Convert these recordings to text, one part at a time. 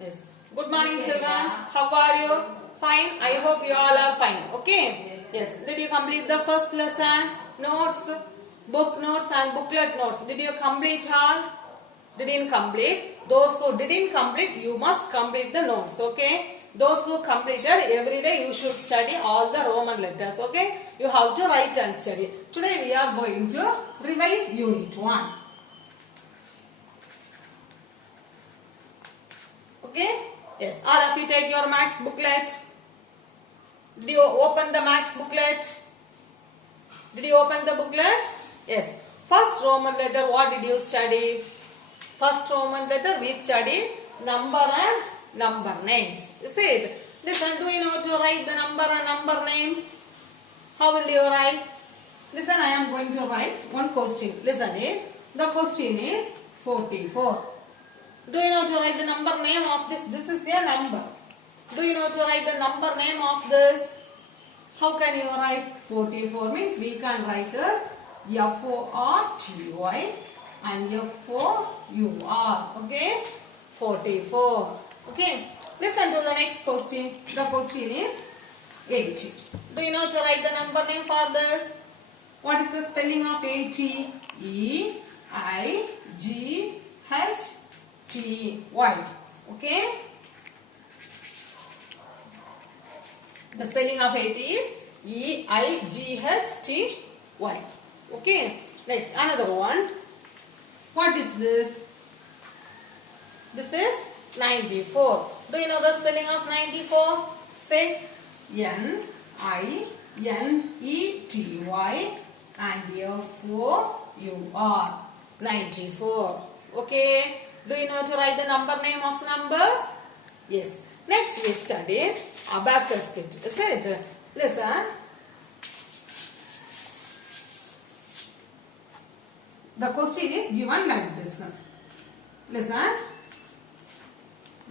Yes. Good morning, children. How are you? Fine. I hope you all are fine. Okay. Yes. Did you complete the first lesson? Notes, book notes and booklet notes. Did you complete all? Didn't complete. Those who didn't complete, you must complete the notes. Okay. Those who completed, every day you should study all the Roman letters. Okay. You have to write and study. Today we are going to revise Unit 1. Okay? Yes. All of you take your maths booklet. Did you open the maths booklet? Did you open the booklet? Yes. First Roman letter, what did you study? First Roman letter, we studied number and number names. Is it? Listen, do you know to write the number and number names? How will you write? Listen, I am going to write one question. Listen, the question is 44. Do you know to write the number name of this? This is a number. Do you know to write the number name of this? How can you write 44? Means we can write as F-O-R-T-Y and F-O-U-R. Okay? 44. Okay? Listen to the next question. The question is 80. Do you know to write the number name for this? What is the spelling of 80? E-I-G-H-T-Y. Okay? The spelling of 80 is E-I-G-H-T-Y. Okay? Next, another one. What is this? This is 94. Do you know the spelling of 94? Say N-I-N-E-T-Y and F-O-U-R. 94. Okay? Do you know to write the number name of numbers? Yes. Next we studied abacus kit. Is it? Listen. The question is given like this. Listen.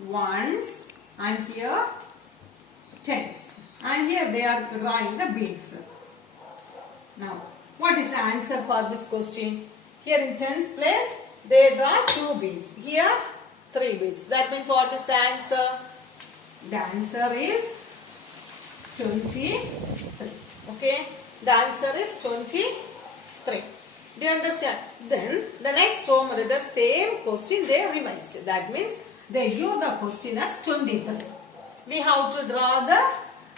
Ones and here tens. And here they are drawing the beads. Now, what is the answer for this question? Here in tens place, they draw 2 beads. Here, 3 beads. That means what is the answer? The answer is 23. Okay? The answer is 23. Do you understand? Then, the next Roman letter, same question they revised. That means, they give the question as 23. We have to draw the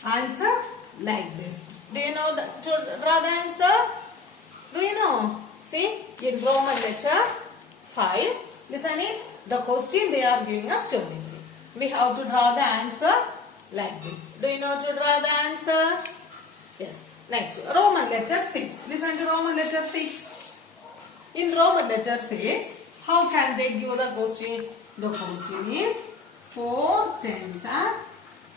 answer like this. Do you know to draw the answer? Do you know? See, in Roman letter 5, listen it. The question they are giving us 23. We have to draw the answer like this. Do you know to draw the answer? Yes. Next, Roman letter 6. Listen to Roman letter 6. In Roman letter 6, how can they give the question? The question is 4 tens and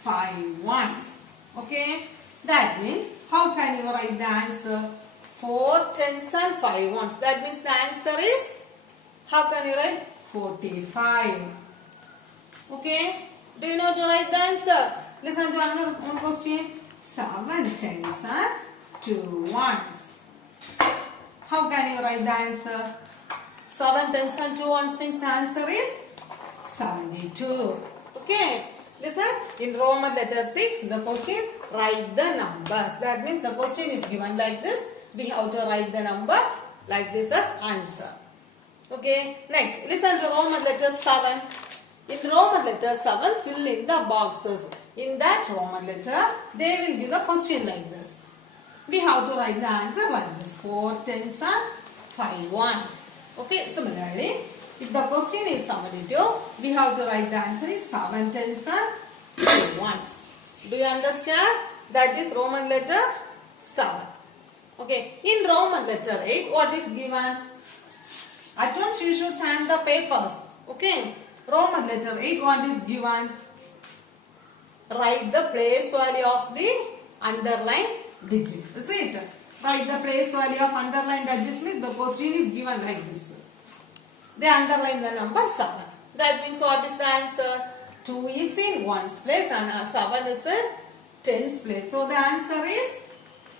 5 ones. Okay? That means, how can you write the answer? 4 tens and 5 ones. That means the answer is, how can you write? 45. Okay? Do you know to write the answer? Listen to another one question. 7 tens and 2 ones. How can you write the answer? 7 tens and 2 ones means the answer is 72. Okay? Listen, in Roman letter 6, the question, write the numbers. That means the question is given like this. We have to write the number like this as answer. Okay? Next, listen to Roman letter 7. In Roman letter 7, fill in the boxes. In that Roman letter, they will give the question like this. We have to write the answer like this. 4 tens and 5 ones. Okay? Similarly, if the question is 72, we have to write the answer is 7 tens and 2 ones. Do you understand? That is Roman letter 7. Okay. In Roman letter 8, what is given? At once you should hand the papers. Okay. Roman letter 8, what is given? Write the place value of the underlined digit. Is it? Write the place value of underlined digits means the question is given like this. They underline the number 7. That means what is the answer? 2 is in 1's place and 7 is in 10's place. So the answer is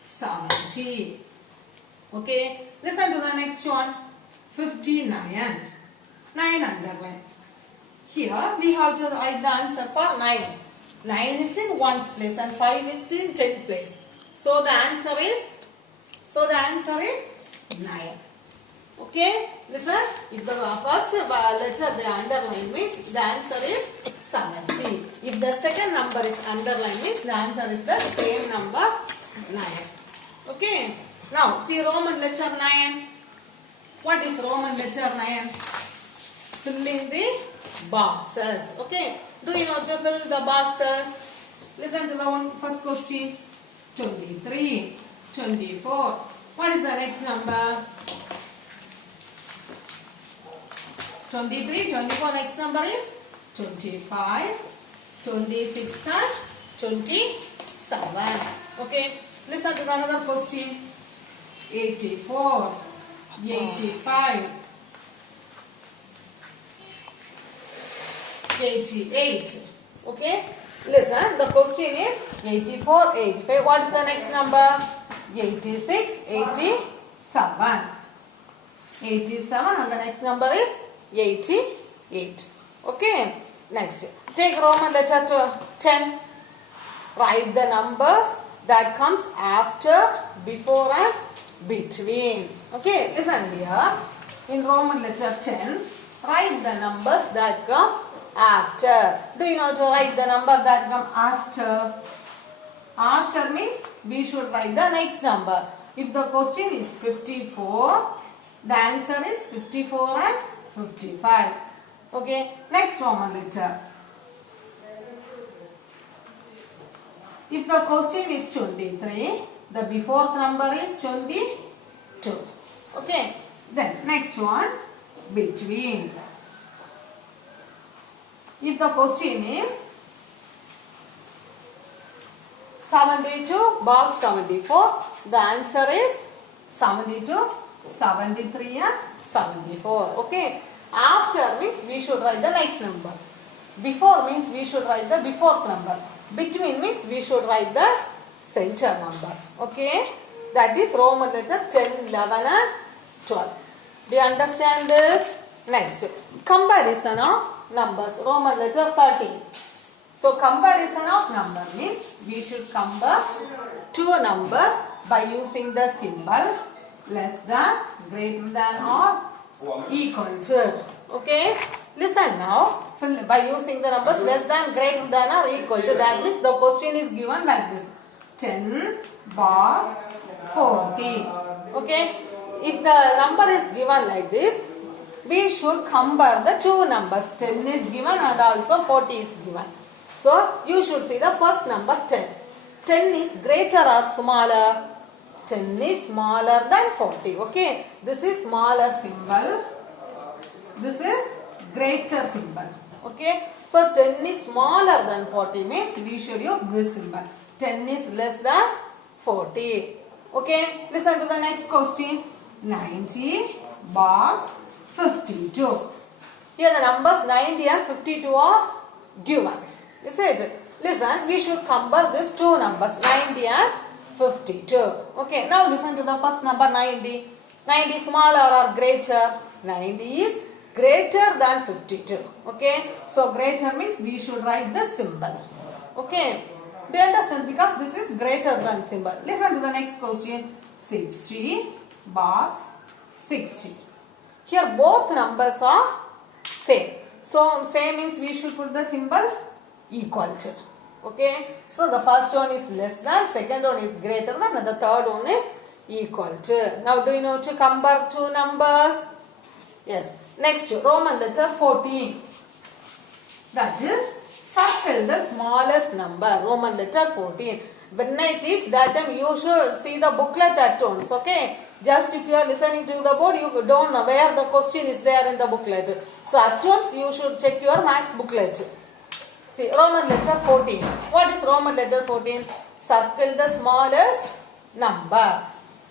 70. Okay. Listen to the next one. 59. 9 underline. Here we have to write the answer for 9. 9 is in 1's place and 5 is in 10th place. So the answer is 9. Okay, listen. If the first letter they underline means the answer is 70. If the second number is underlined means the answer is the same number 9. Okay. Now see Roman letter 9. What is Roman letter 9? Filling the boxes. Okay. Do you know to fill the boxes? Listen to the first question. 23, 24. What is the next number? 23, 24. Next number is 25, 26 and 27. Okay. Listen to the another question. 84, 85, 88. Okay. Listen, the question is 84, 85. What is the next number? 86, 87. 87 and the next number is 88. Okay. Next. Take Roman letter to 10. Write the numbers that comes after, before and between. Okay. Listen here. In Roman letter 10, write the numbers that come after. Do you know to write the number that come after? After means we should write the next number. If the question is 54, the answer is 54 and 55. Okay. Next Roman letter. If the question is 23, the before number is 22. Okay. Then next one, between. If the question is 72, box 74, the answer is 72, 73 and 74. Okay. After means we should write the next number. Before means we should write the before number. Between means we should write the center number. Okay. That is Roman letter 10, 11 and 12. Do you understand this? Next. Comparison of numbers. Roman letter 13. So comparison of number means we should compare two numbers by using the symbol less than, greater than or equal to. Okay. Listen now. By using the numbers less than, greater than or equal to, that means the question is given like this. 10 box 40. Okay. If the number is given like this, we should compare the two numbers. 10 is given and also 40 is given. So, you should see the first number 10. 10 is greater or smaller? 10 is smaller than 40. Okay. This is smaller symbol. This is greater symbol. Okay. So, 10 is smaller than 40 means we should use this symbol. 10 is less than 40. Okay. Listen to the next question. 90 box 52. Here the numbers 90 and 52 are given. Is it? Listen, we should compare these two numbers 90 and 52. Okay, now listen to the first number 90. 90 is smaller or greater? 90 is greater than 52. Okay, so greater means we should write the symbol. Okay, do you understand? Because this is greater than symbol. Listen to the next question. 60 box 60. Here both numbers are same. So same means we should put the symbol equal to. Okay. So the first one is less than, second one is greater than, and the third one is equal to. Now do you know to compare two numbers? Yes. Next, Roman letter 14. That is, circle the smallest number. Roman letter 14. When I teach that time, you should see the booklet at once. Okay. Just if you are listening to the board, you don't know where the question is there in the booklet. So at once you should check your maths booklet. See, Roman letter 14. What is Roman letter 14? Circle the smallest number.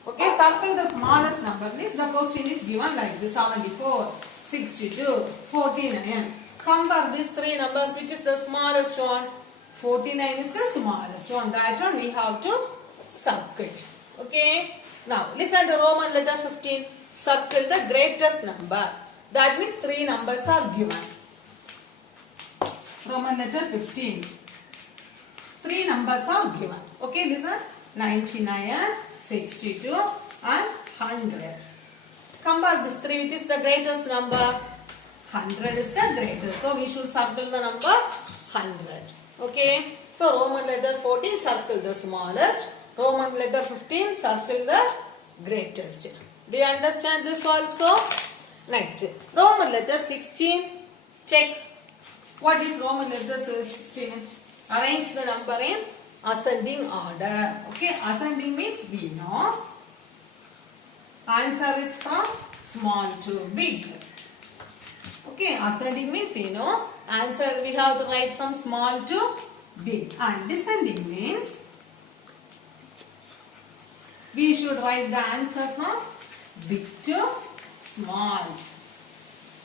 Okay, circle the smallest number. Means the question is given like this: 74, 62, 49. Compare these three numbers. Which is the smallest one? 49 is the smallest one. That one we have to circle. Okay. Now, listen to Roman letter 15. Circle the greatest number. That means three numbers are given. Roman letter 15. 3 numbers are given. Okay, listen. 99, 62 and 100. Compare this 3, which is the greatest number? 100 is the greatest. So, we should circle the number 100. Okay. So, Roman letter 14, circle the smallest. Roman letter 15, circle the greatest. Do you understand this also? Next, Roman letter 16, check. What is Roman letter 16? Arrange the number in ascending order. Okay, ascending means we know. Answer is from small to big. Okay, ascending means we know. Answer we have to write from small to big. And descending means we should write the answer from big to small.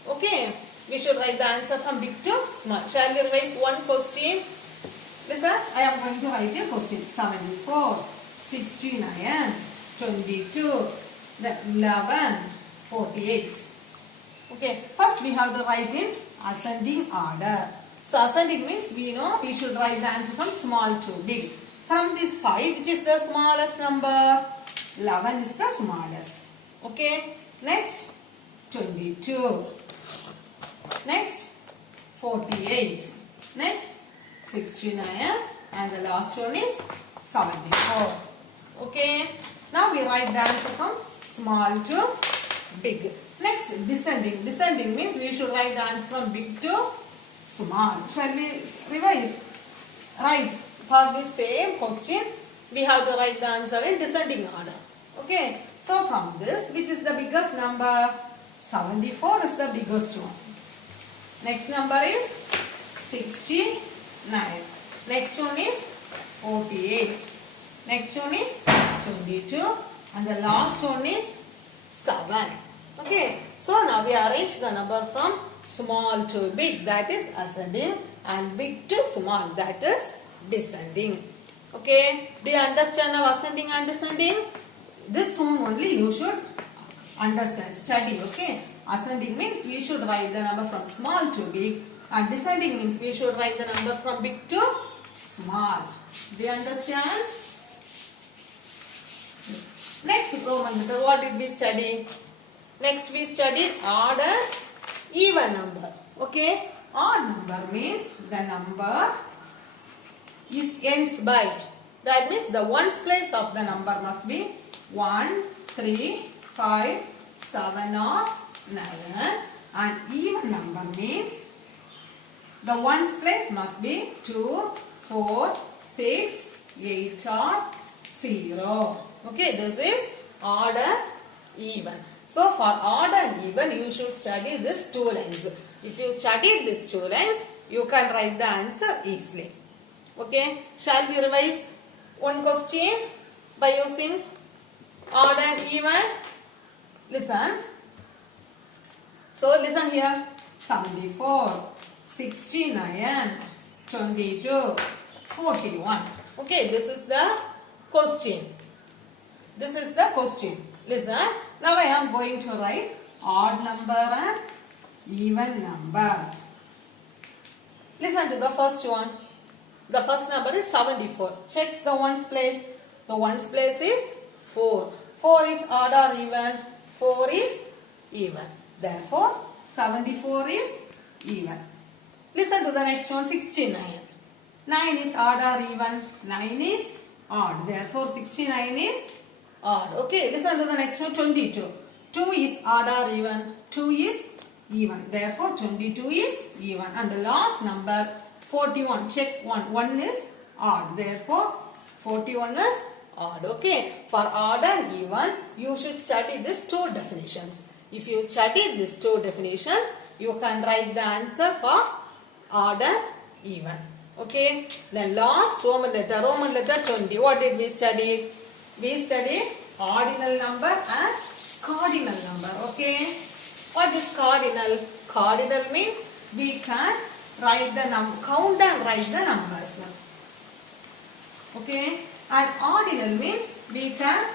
Okay, we should write the answer from big to small. Shall we revise one question? Listen, I am going to write a question. 74, 69, 22, then 11, 48. Okay, first we have to write in ascending order. So ascending means we know we should write the answer from small to big. From this 5, which is the smallest number? 11 is the smallest. Okay, next 22. Next 48. Next 69 and the last one is 74. Okay, now we write the answer from small to big. Next, descending. Descending means we should write the answer from big to small. Shall we revise? Right. For this same question, we have to write the answer in descending order. Okay. So from this, which is the biggest number? 74 is the biggest one. Next number is 69. Next one is 48. Next one is 22. And the last one is 7. Okay. So now we arrange the number from small to big, that is ascending, and big to small, that is descending. Okay. Do you understand now ascending and descending? This one only you should understand, study. Okay. Ascending means we should write the number from small to big, and descending means we should write the number from big to small. Do you understand? Next Roman letter, what did we study? Next we studied odd and even number. Okay. Odd number means the number ends by. That means the ones place of the number must be 1, 3, 5, 7 or 9. And even number means the ones place must be 2, 4, 6, 8 or 0. Okay, this is odd and even. So for odd and even, you should study these two lines. If you studied these two lines, you can write the answer easily. Okay, shall we revise one question by using odd and even? Listen. So listen here. 74, 69, 22, 41. Okay, this is the question. This is the question. Listen. Now I am going to write odd number and even number. Listen to the first one. The first number is 74. Check the ones place. The ones place is 4. 4 is odd or even? 4 is even. Therefore, 74 is even. Listen to the next one, 69. 9 is odd or even? 9 is odd. Therefore, 69 is odd. Okay, listen to the next one, 22. 2 is odd or even? 2 is even. Therefore, 22 is even. And the last number, 41. Check 1. 1 is odd. Therefore, 41 is odd. Okay. For odd and even, you should study these two definitions. If you study these two definitions, you can write the answer for odd and even. Okay. Then last Roman letter 20. What did we study? We studied ordinal number and cardinal number. Okay. What is cardinal? Cardinal means we can write the count and write the numbers. Okay. And ordinal means we can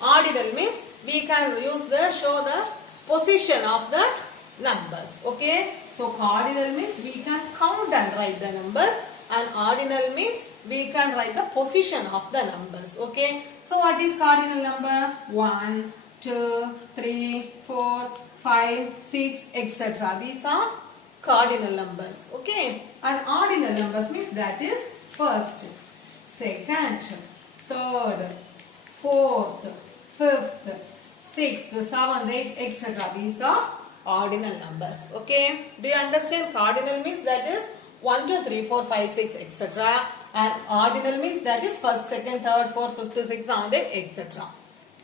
ordinal means we can use the show the position of the numbers. Okay. So cardinal means we can count and write the numbers, and ordinal means we can write the position of the numbers. Okay. So what is cardinal number? 1, 2, 3, 4, 5, 6, etc. These are cardinal numbers. Okay. And ordinal numbers means that is first, second, third, fourth, fifth, sixth, seventh, eighth, etc. These are ordinal numbers. Okay. Do you understand? Cardinal means that is 1, 2, 3, 4, 5, 6, etc. And ordinal means that is first, second, third, fourth, fifth, sixth, seventh, eighth, etc.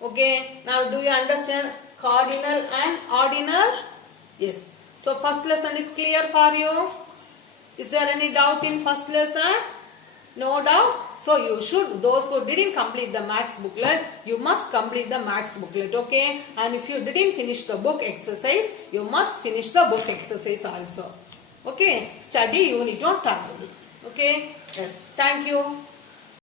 Okay. Now do you understand cardinal and ordinal? Yes. So first lesson is clear for you. Is there any doubt in first lesson? No doubt. So you should, those who didn't complete the maths booklet, you must complete the maths booklet. Okay. And if you didn't finish the book exercise, you must finish the book exercise also. Okay. Study unit 1 thoroughly. Okay. Yes. Thank you.